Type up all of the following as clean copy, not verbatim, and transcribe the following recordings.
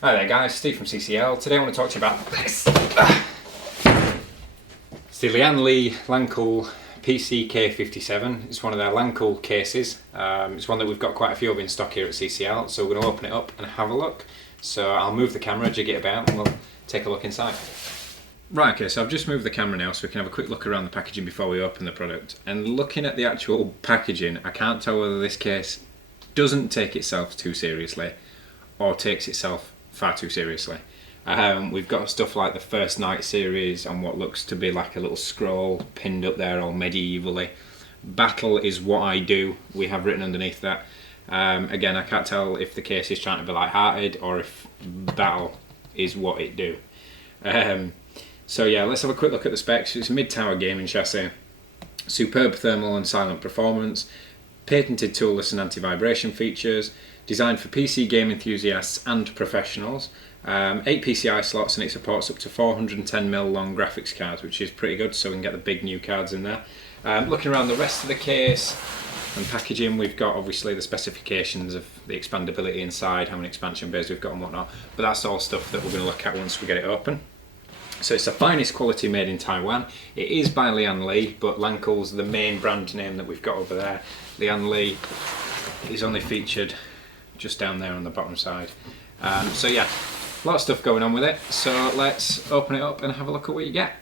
Hi there guys, Steve from CCL. Today I want to talk to you about this. It's the Lian-Li Lancool PC-K57. It's one of their Lancool cases. It's one that we've got quite a few of in stock here at CCL, so we're going to open it up and have a look. So I'll move the camera, jig it about, and we'll take a look inside. Right, okay, so I've just moved the camera now so we can have a quick look around the packaging before we open the product. And looking at the actual packaging, I can't tell whether this case doesn't take itself too seriously or takes itself far too seriously. We've got stuff like the First Night series and what looks to be like a little scroll pinned up there all medievally. Battle is what I do, we have written underneath that. Again, I can't tell if the case is trying to be light-hearted or if battle is what it do. So yeah, let's have a quick look at the specs. It's a mid-tower gaming chassis, superb thermal and silent performance, patented toolless and anti-vibration features, designed for PC game enthusiasts and professionals, 8 PCI slots, and it supports up to 410mm long graphics cards, which is pretty good, so we can get the big new cards in there. Looking around the rest of the case and packaging, we've got obviously the specifications of the expandability inside, how many expansion bays we've got and whatnot, but that's all stuff that we're going to look at once we get it open. So it's the finest quality made in Taiwan. It is by Lian-Li, but Lancool's the main brand name that we've got over there. Lian-Li is only featured just down there on the bottom side. So yeah, a lot of stuff going on with it. So let's open it up and have a look at what you get.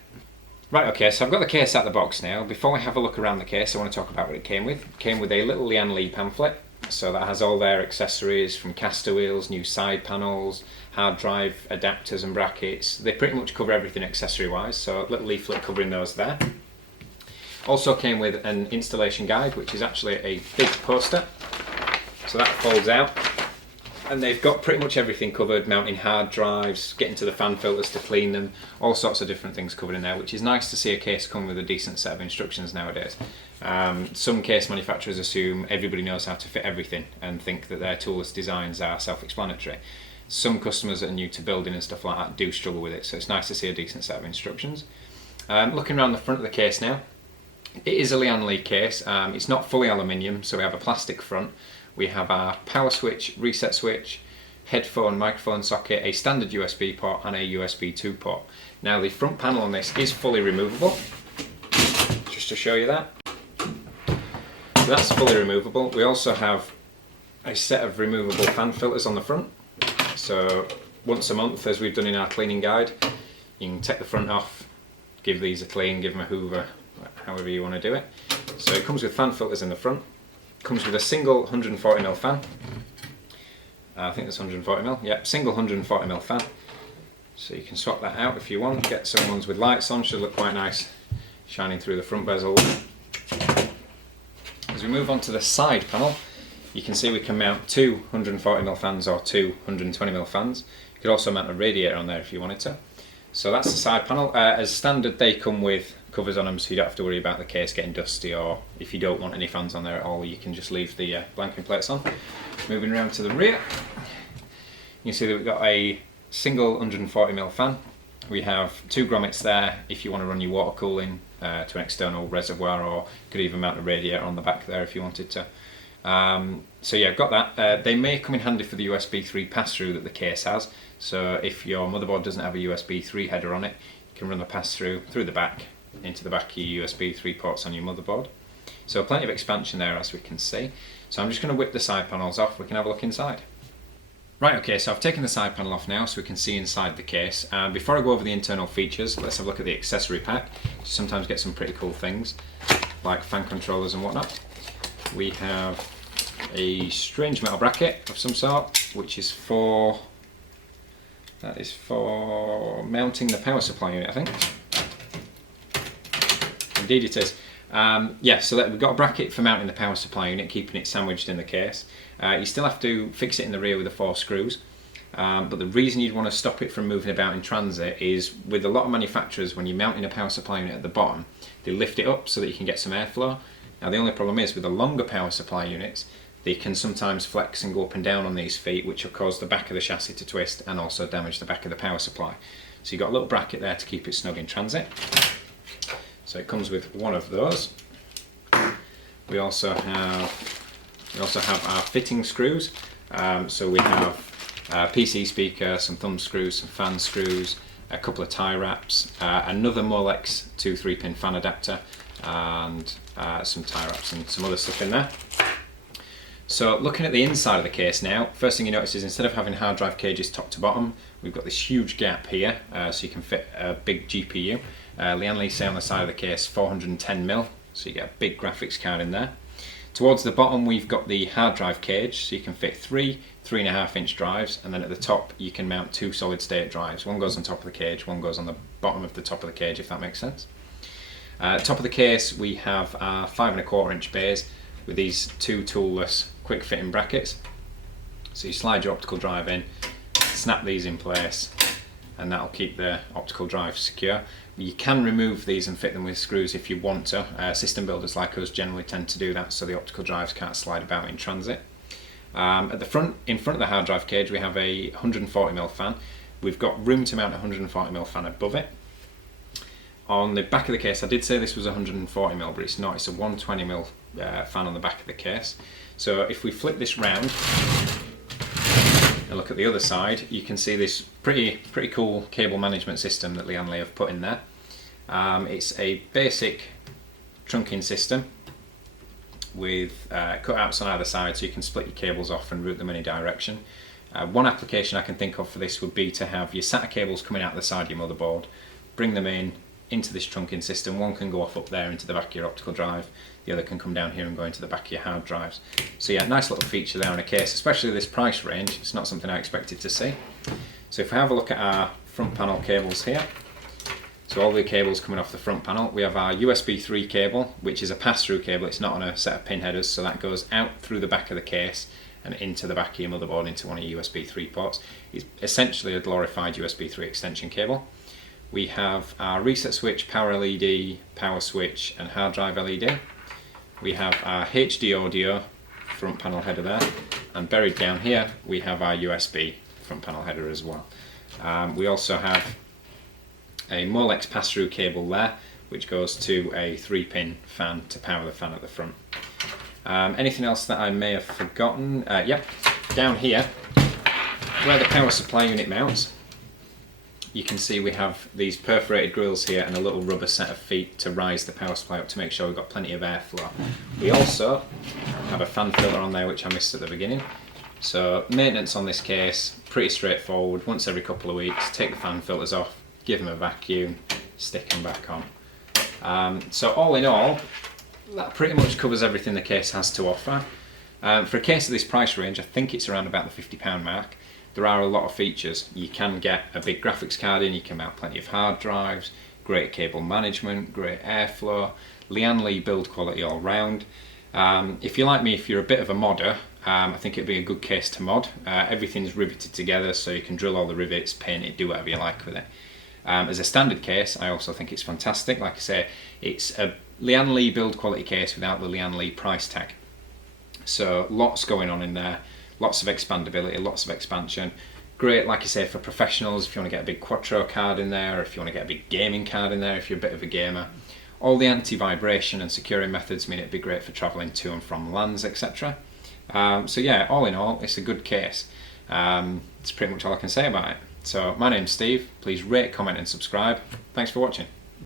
Right, okay, so I've got the case out of the box now. Before I have a look around the case, I want to talk about what it came with. It came with a little Lian-Li pamphlet. So that has all their accessories, from caster wheels, new side panels, hard drive adapters and brackets. They pretty much cover everything accessory wise, so a little leaflet covering those there. Also came with an installation guide, which is actually a big poster. So that folds out, and they've got pretty much everything covered, mounting hard drives, getting to the fan filters to clean them, all sorts of different things covered in there, which is nice to see a case come with a decent set of instructions nowadays. Some case manufacturers assume everybody knows how to fit everything and think that their toolless designs are self-explanatory. Some customers that are new to building and stuff like that do struggle with it, so it's nice to see a decent set of instructions. Looking around the front of the case now, it is a Lian-Li case. It's not fully aluminium, so we have a plastic front. We have our power switch, reset switch, headphone, microphone socket, a standard USB port and a USB 2 port. Now the front panel on this is fully removable, just to show you that. So that's fully removable. We also have a set of removable fan filters on the front. So once a month, as we've done in our cleaning guide, you can take the front off, give these a clean, give them a hoover, however you want to do it. So it comes with fan filters in the front. Comes with a single 140mm fan. I think that's 140mm. Yep, single 140mm fan. So you can swap that out if you want. Get some ones with lights on, should look quite nice, shining through the front bezel. As we move on to the side panel, you can see we can mount two 140mm fans or two 120mm fans. You could also mount a radiator on there if you wanted to. So that's the side panel. As standard, they come with covers on them, so you don't have to worry about the case getting dusty, or if you don't want any fans on there at all, you can just leave the blanking plates on. Moving around to the rear, you can see that we've got a single 140mm fan. We have two grommets there if you want to run your water cooling to an external reservoir, or you could even mount a radiator on the back there if you wanted to. So yeah, I've got that. They may come in handy for the USB 3 pass-through that the case has. So if your motherboard doesn't have a USB 3 header on it, you can run the pass-through through the back into the back of your USB 3 ports on your motherboard. So plenty of expansion there, as we can see. So I'm just going to whip the side panels off, we can have a look inside. Right, okay, so I've taken the side panel off now so we can see inside the case. Before I go over the internal features, let's have a look at the accessory pack. You sometimes get some pretty cool things, like fan controllers and whatnot. We have a strange metal bracket of some sort, which is for mounting the power supply unit, I think. Indeed it is. Yeah, so we've got a bracket for mounting the power supply unit, keeping it sandwiched in the case. You still have to fix it in the rear with the 4 screws, but the reason you'd want to stop it from moving about in transit is, with a lot of manufacturers, when you're mounting a power supply unit at the bottom, they lift it up so that you can get some airflow. Now the only problem is, with the longer power supply units, they can sometimes flex and go up and down on these feet, which will cause the back of the chassis to twist and also damage the back of the power supply. So you've got a little bracket there to keep it snug in transit. So it comes with one of those. We also have our fitting screws. So we have PC speaker, some thumb screws, some fan screws, a couple of tie wraps, another Molex 2 3-pin fan adapter, and some tie wraps and some other stuff in there. So looking at the inside of the case now, first thing you notice is instead of having hard drive cages top to bottom, we've got this huge gap here, so you can fit a big GPU. Lian-Li say on the side of the case 410mm, so you get a big graphics card in there. Towards the bottom we've got the hard drive cage, so you can fit three 3.5-inch drives, and then at the top you can mount 2 solid state drives. One goes on top of the cage, one goes on the bottom of the top of the cage, if that makes sense. Top of the case we have our 5.25-inch bays with these 2 toolless quick fitting brackets. So you slide your optical drive in, snap these in place, and that'll keep the optical drive secure. You can remove these and fit them with screws if you want to. System builders like us generally tend to do that so the optical drives can't slide about in transit. At the front, in front of the hard drive cage, we have a 140mm fan. We've got room to mount a 140mm fan above it. On the back of the case, I did say this was 140mm, but it's not. It's a 120mm fan on the back of the case. So if we flip this round and look at the other side, you can see this pretty cool cable management system that Lian-Li have put in there. It's a basic trunking system with cutouts on either side, so you can split your cables off and route them any direction. One application I can think of for this would be to have your SATA cables coming out the side of your motherboard, bring them into this trunking system. One can go off up there into the back of your optical drive, the other can come down here and go into the back of your hard drives. So yeah, nice little feature there on a case, especially this price range. It's not something I expected to see. So if we have a look at our front panel cables here, so all the cables coming off the front panel, we have our USB 3 cable, which is a pass-through cable. It's not on a set of pin headers, so that goes out through the back of the case and into the back of your motherboard into one of your USB 3 ports. It's essentially a glorified USB 3 extension cable. We have our reset switch, power LED, power switch and hard drive LED. We have our HD audio front panel header there, and buried down here we have our USB front panel header as well. We also have a Molex pass-through cable there, which goes to a 3-pin fan to power the fan at the front. Anything else that I may have forgotten? Yep, down here where the power supply unit mounts, you can see we have these perforated grills here and a little rubber set of feet to rise the power supply up to make sure we've got plenty of airflow. We also have a fan filter on there, which I missed at the beginning. So maintenance on this case, pretty straightforward. Once every couple of weeks, take the fan filters off, give them a vacuum, stick them back on. So all in all, that pretty much covers everything the case has to offer. For a case of this price range, I think it's around about the £50 mark. There are a lot of features. You can get a big graphics card in, you can mount plenty of hard drives, great cable management, great airflow, Lian-Li build quality all round. If you're like me, if you're a bit of a modder, I think it'd be a good case to mod. Everything's riveted together, so you can drill all the rivets, paint it, do whatever you like with it. As a standard case, I also think it's fantastic. Like I say, it's a Lian-Li build quality case without the Lian-Li price tag. So lots going on in there, lots of expandability, lots of expansion. Great, like I say, for professionals, if you want to get a big Quattro card in there, or if you want to get a big gaming card in there, if you're a bit of a gamer. All the anti-vibration and securing methods mean it'd be great for travelling to and from LANs, etc. So yeah, all in all, it's a good case. That's pretty much all I can say about it. So my name's Steve. Please rate, comment and subscribe. Thanks for watching.